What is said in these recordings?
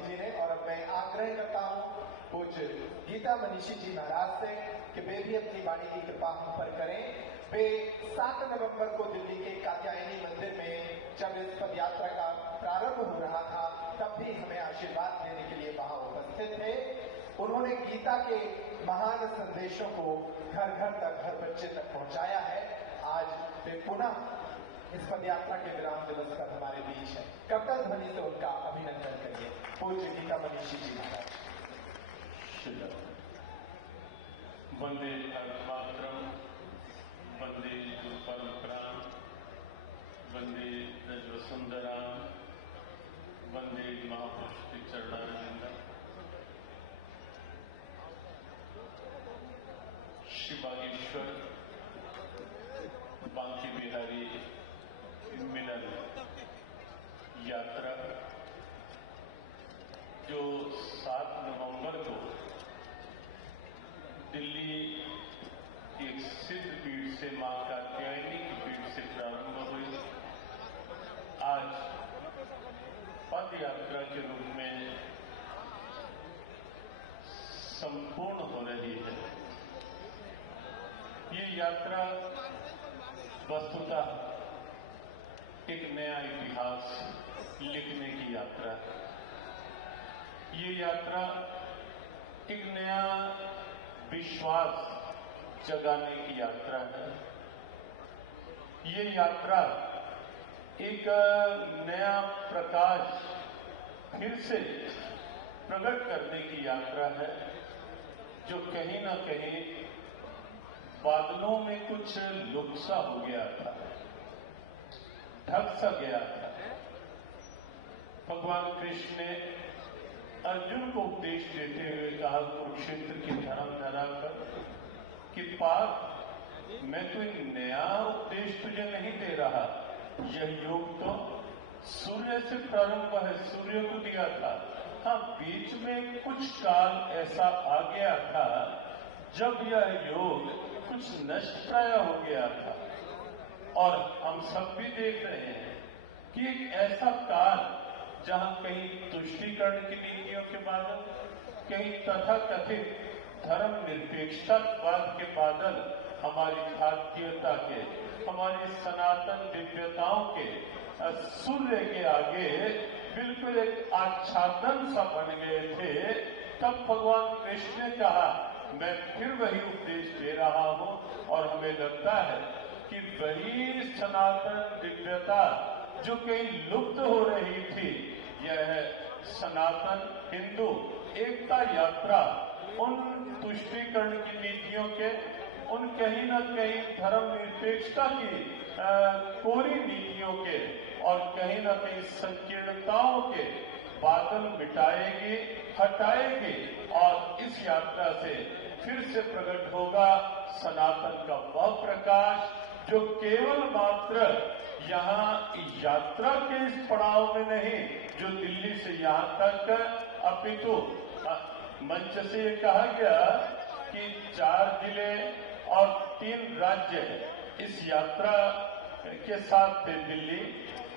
जी ने, और अब मैं आग्रह करता हूँ पूज्य गीता मनीषी जी महाराज से कि वे भी अपनी वाणी की कृपा हम पर करें। वे 7 नवंबर को दिल्ली के कात्यायनी मंदिर में जब इस पद यात्रा का प्रारंभ हो रहा था तब भी हमें आशीर्वाद देने के लिए वहां उपस्थित थे। उन्होंने गीता के महान संदेशों को घर घर तक, हर बच्चे तक पहुंचाया है। आज वे पुनः इस पद यात्रा के विराम दिवस पर हमारे बीच है। करतल ध्वनि से उनका अभिनंदन करिए। पूज्य गीता मनीषी जी महाराज। वंदे मातरम, वंदे परंपराम, वंदे वसुंधराम, वंदे महापुरुष के चरणारविंदम। श्री बागेश्वर बांके बिहारी मिलन यात्रा जो 7 नवंबर को दिल्ली की एक सिद्ध पीठ से, मां कात्यायनी की पीठ से प्रारंभ हुई, आज पद यात्रा के रूप में संपूर्ण हो रही है। ये यात्रा वस्तुतः एक नया इतिहास लिखने की यात्रा है। ये यात्रा एक नया विश्वास जगाने की यात्रा है। ये यात्रा एक नया प्रकाश फिर से प्रकट करने की यात्रा है, जो कहीं ना कहीं बादलों में कुछ लुप्त सा हो गया था, ढक सा गया था। भगवान कृष्ण ने अर्जुन को उपदेश देते हुए कहा कुरुक्षेत्र की धर्म धरा कर कि पार्थ, मैं कोई नया उपदेश तुझे नहीं दे रहा। यह योग तो सूर्य से प्रारंभ है, सूर्य को दिया था। हाँ, बीच में कुछ काल ऐसा आ गया था जब यह योग कुछ नष्ट प्राय हो गया था, और हम सब भी देख रहे हैं कि एक ऐसा काल जहां कहीं तुष्टीकरण की नीतियों के बादल, कहीं तथाकथित धर्म निरपेक्षतावाद के बादल हमारी भारतीयता के, हमारी सनातन दिव्यताओं के सूर्य के आगे बिल्कुल एक आच्छादन सा बन गए थे। तब भगवान कृष्ण ने कहा मैं फिर वही उपदेश दे रहा हूं, और हमें लगता है कि वही सनातन दिव्यता जो कहीं लुप्त हो रही थी, यह सनातन हिंदू एकता यात्रा उन तुष्टीकरण की नीतियों के, उन कहीं न कहीं धर्म निरपेक्षता की कोरी नीतियों के, और कहीं न कहीं संकीर्णताओं के बादल मिटाएगी, हटाएगी, और इस यात्रा से फिर से प्रकट होगा सनातन का वह प्रकाश जो केवल मात्र यहाँ यात्रा के इस पड़ाव में नहीं, जो दिल्ली से यहाँ तक, अपितु मंच से ये कहा गया कि 4 जिले और 3 राज्य इस यात्रा के साथ थे, दिल्ली,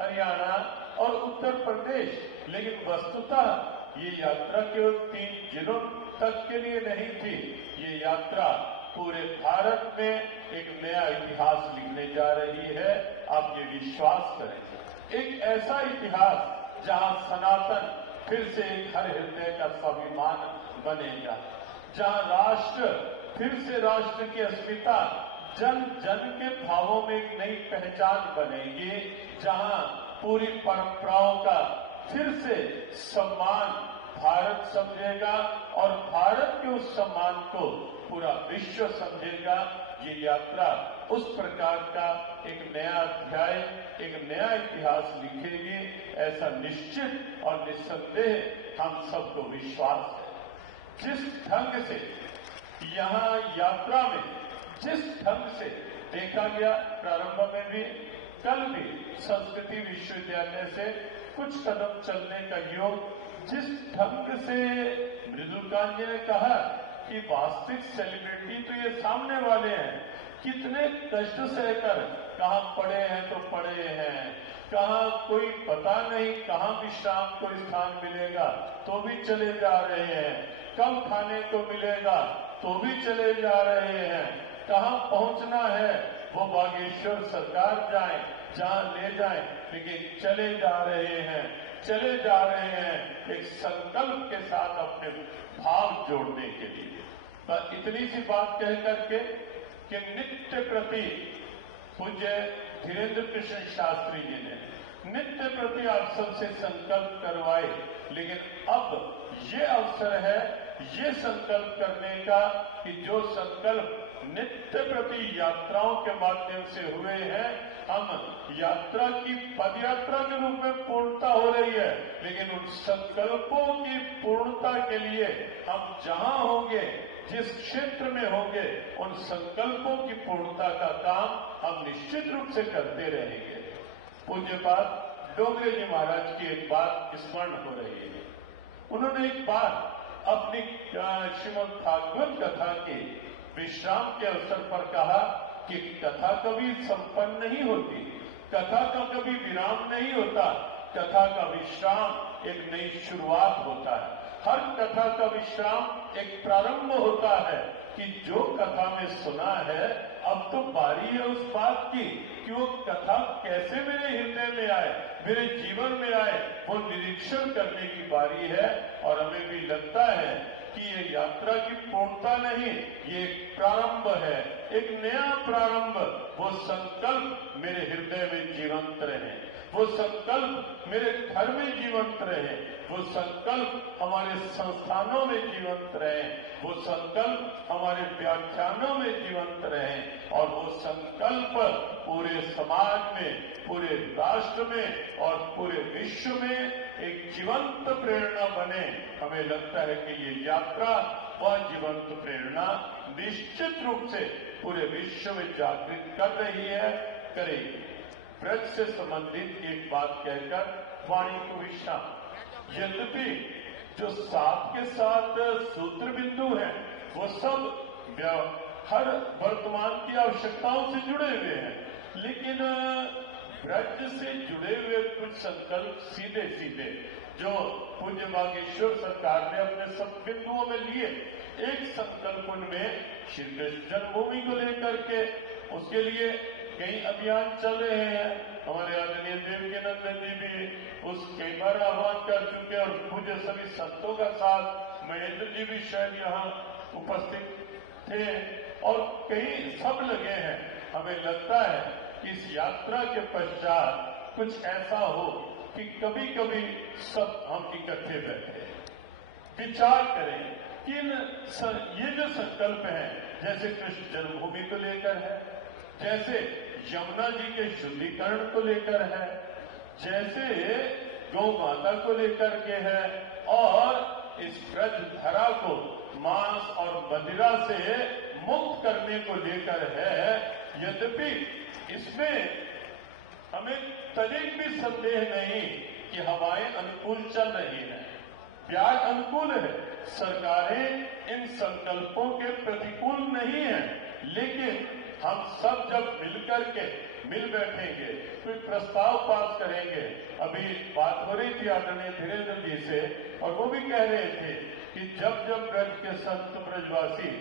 हरियाणा और उत्तर प्रदेश। लेकिन वस्तुतः ये यात्रा केवल 3 जिलों तक के लिए नहीं थी। ये यात्रा पूरे भारत में एक नया इतिहास लिखने जा रही है। आप ये विश्वास करें, एक ऐसा इतिहास जहां सनातन फिर से एक हर हृदय का स्वाभिमान बनेगा, जहां राष्ट्र फिर से राष्ट्र की अस्मिता, जन जन के भावों में एक नई पहचान बनेगी, जहां पूरी परंपराओं का फिर से सम्मान भारत समझेगा, और भारत के उस सम्मान को पूरा विश्व समझेगा। ये यात्रा उस प्रकार का एक नया अध्याय, एक नया इतिहास लिखेगी, ऐसा निश्चित और निस्संदेह हम सबको विश्वास है। जिस ढंग से यहाँ यात्रा में, जिस ढंग से देखा गया, प्रारंभ में भी, कल भी संस्कृति विश्वविद्यालय से कुछ कदम चलने का योग, जिस ढंग से मृदुलकांत जी ने कहा कि वास्तविक सेलिब्रिटी तो ये सामने वाले हैं, कितने कष्ट सहकर, कहाँ पड़े हैं तो पड़े हैं, कहाँ कोई पता नहीं कहाँ विश्राम को स्थान मिलेगा तो भी चले जा रहे हैं, कब खाने को मिलेगा तो भी चले जा रहे हैं, कहाँ पहुंचना है वो बागेश्वर सरकार जाए जहां ले जाए, लेकिन चले जा रहे हैं, चले जा रहे हैं एक संकल्प के साथ अपने भाव जोड़ने के लिए। तो इतनी सी बात कह करके कि नित्य प्रति पूज्य धीरेन्द्र कृष्ण शास्त्री जी ने नित्य प्रति आप सबसे संकल्प करवाए, लेकिन अब ये अवसर है ये संकल्प करने का कि जो संकल्प नित्य प्रति यात्राओं के माध्यम से हुए हैं, हम यात्रा की पदयात्रा के रूप में पूर्णता हो रही है, लेकिन उन संकल्पों की पूर्णता के लिए हम जहां होंगे, जिस क्षेत्र में होंगे, उन संकल्पों की पूर्णता का काम हम निश्चित रूप से करते रहेंगे। पूज्यपाद डोगरे जी महाराज की एक बात स्मरण हो रही है। उन्होंने एक बात अपनी श्रीमद् भागवत कथा के विश्राम के अवसर पर कहा कि कथा कभी संपन्न नहीं होती, कथा का कभी विराम नहीं होता, कथा का विश्राम एक नई शुरुआत होता है। हर कथा का विश्राम एक प्रारंभ होता है कि जो कथा में सुना है, अब तो बारी है उस बात की कि वो कथा कैसे मेरे हृदय में आए, मेरे जीवन में आए, वो निरीक्षण करने की बारी है। और हमें भी लगता है कि ये यात्रा की पूर्णता नहीं, ये एक प्रारंभ है, एक नया प्रारंभ। वो संकल्प मेरे हृदय में जीवंत रहे, वो संकल्प मेरे घर में जीवंत रहे, वो संकल्प हमारे संस्थानों में जीवंत रहे, वो संकल्प हमारे व्याख्यानों में जीवंत रहे, और वो संकल्प पूरे समाज में, पूरे राष्ट्र में और पूरे विश्व में एक जीवंत प्रेरणा बने। हमें लगता है कि ये यात्रा वह जीवंत प्रेरणा निश्चित रूप से पूरे विश्व में जागृत कर रही है, करेगी। ब्रज से संबंधित एक बात कहकर वाणी को विश्राम। यद्यपि जो साथ के साथ सूत्र बिंदु हैं, वो सब हर वर्तमान की आवश्यकताओं से जुड़े हुए हैं, लेकिन ब्रज से जुड़े हुए कुछ संकल्प सीधे सीधे जो पूज्य बागेश्वर सरकार ने अपने सब बिंदुओं में लिए। एक संकल्प उनमें श्री कृष्ण जन्मभूमि को लेकर के, उसके लिए कई अभियान चल रहे हैं। हमारे आदरणीय देवकीनंदन जी भी उस कई बार आह्वान कर चुके, और पूज्य सभी संतों का साथ महेंद्र जी भी शायद यहाँ उपस्थित थे, और कई सब लगे हैं। हमें लगता है कि इस यात्रा के पश्चात कुछ ऐसा हो कि कभी कभी सब हम इकट्ठे बैठे विचार करें कि ये जो संकल्प है, जैसे कृष्ण जन्मभूमि को लेकर है, जैसे यमुना जी के शुद्धिकरण को लेकर है, जैसे गौ माता को लेकर के है, और इस ब्रज धरा को मांस और मदिरा से मुक्त करने को लेकर है। यद्यपि इसमें हमें तनिक भी संदेह नहीं कि हवाएं अनुकूल चल रही हैं, प्यार अनुकूल है, सरकारें इन संकल्पों के प्रतिकूल नहीं है, लेकिन हम सब जब मिलकर के मिल बैठेंगे, कोई प्रस्ताव पास करेंगे। अभी बात हो रही थी आदरणीय धीरेन्द्र जी से, और वो भी कह रहे थे कि जब जब ब्रज के संत ब्रजवासी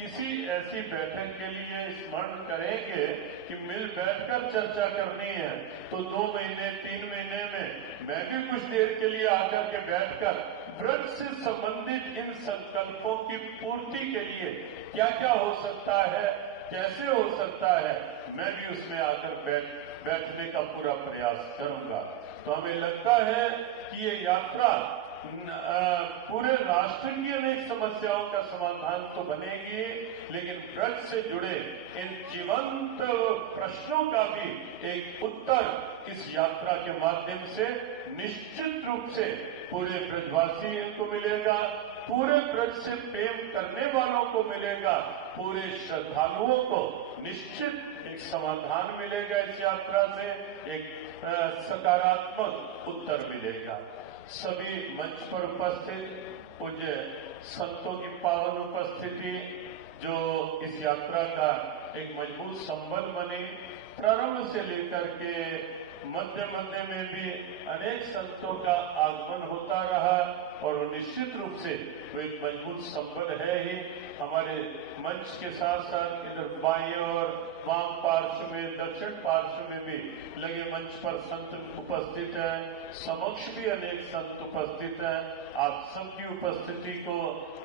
किसी ऐसी बैठक के लिए स्मरण करेंगे कि मिल बैठकर चर्चा करनी है, तो 2 महीने 3 महीने में मैं भी कुछ देर के लिए आकर के बैठकर ब्रज से संबंधित इन संकल्पों की पूर्ति के लिए क्या क्या हो सकता है, कैसे हो सकता है, मैं भी उसमें आकर बैठने का पूरा प्रयास करूंगा। तो हमें लगता है कि ये यात्रा पूरे राष्ट्र की अनेक समस्याओं का समाधान तो बनेगी, लेकिन ब्रज से जुड़े इन जीवंत प्रश्नों का भी एक उत्तर इस यात्रा के माध्यम से निश्चित रूप से पूरे ब्रजवासी इनको मिलेगा, पूरे ब्रज से प्रेम करने वालों को मिलेगा, पूरे श्रद्धालुओं को निश्चित एक समाधान मिलेगा, इस यात्रा से एक सकारात्मक उत्तर मिलेगा। सभी मंच पर उपस्थित पूज्य संतों की पावन उपस्थिति जो इस यात्रा का एक मजबूत संबंध बने, प्रारंभ से लेकर के मध्य मध्य में भी अनेक संतों का आगमन होता रहा और निश्चित रूप से वो एक मजबूत संबंध है ही। हमारे मंच के साथ साथ इधर बाईं और वाम पार्श्व में, दक्षिण पार्श्व में भी लगे मंच पर संत उपस्थित हैं, समक्ष भी अनेक संत उपस्थित हैं। आप सबकी उपस्थिति को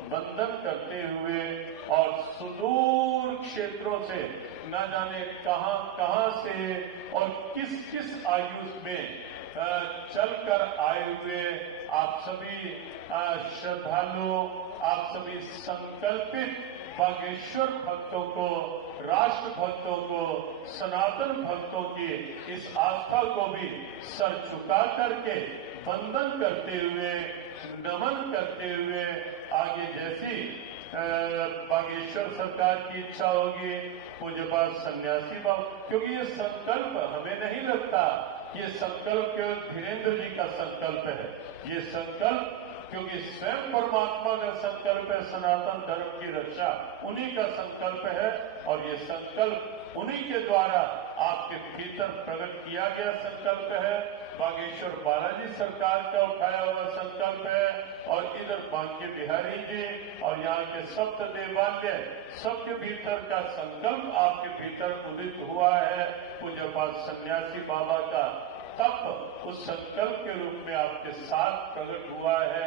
वंदन करते हुए और सुदूर क्षेत्रों से न जाने कहां कहां से और किस किस आयु में चलकर आए हुए आप सभी श्रद्धालु, आप सभी संकल्पित बागेश्वर भक्तों को, राष्ट्र भक्तों को, सनातन भक्तों की इस आस्था को भी सर झुका करके वंदन करते हुए, नमन करते हुए आगे जैसी बागेश्वर सरकार की इच्छा होगी, पूज्यपाद सन्यासी बाबू, क्योंकि ये संकल्प हमें नहीं लगता, ये संकल्प केवल धीरेन्द्र जी का संकल्प है। ये संकल्प क्योंकि स्वयं परमात्मा का संकल्प है, सनातन धर्म की रक्षा उन्हीं का संकल्प है और ये संकल्प उन्हीं के द्वारा आपके भीतर प्रकट किया गया संकल्प है। बागेश्वर बालाजी सरकार का उठाया हुआ संकल्प है और इधर बांके बिहारी जी और यहाँ के सप्त देवालय सबके भीतर का संकल्प आपके भीतर उदित हुआ है। पूज्यपाद सन्यासी बाबा का तप उस संकल्प के रूप में आपके साथ प्रकट हुआ है।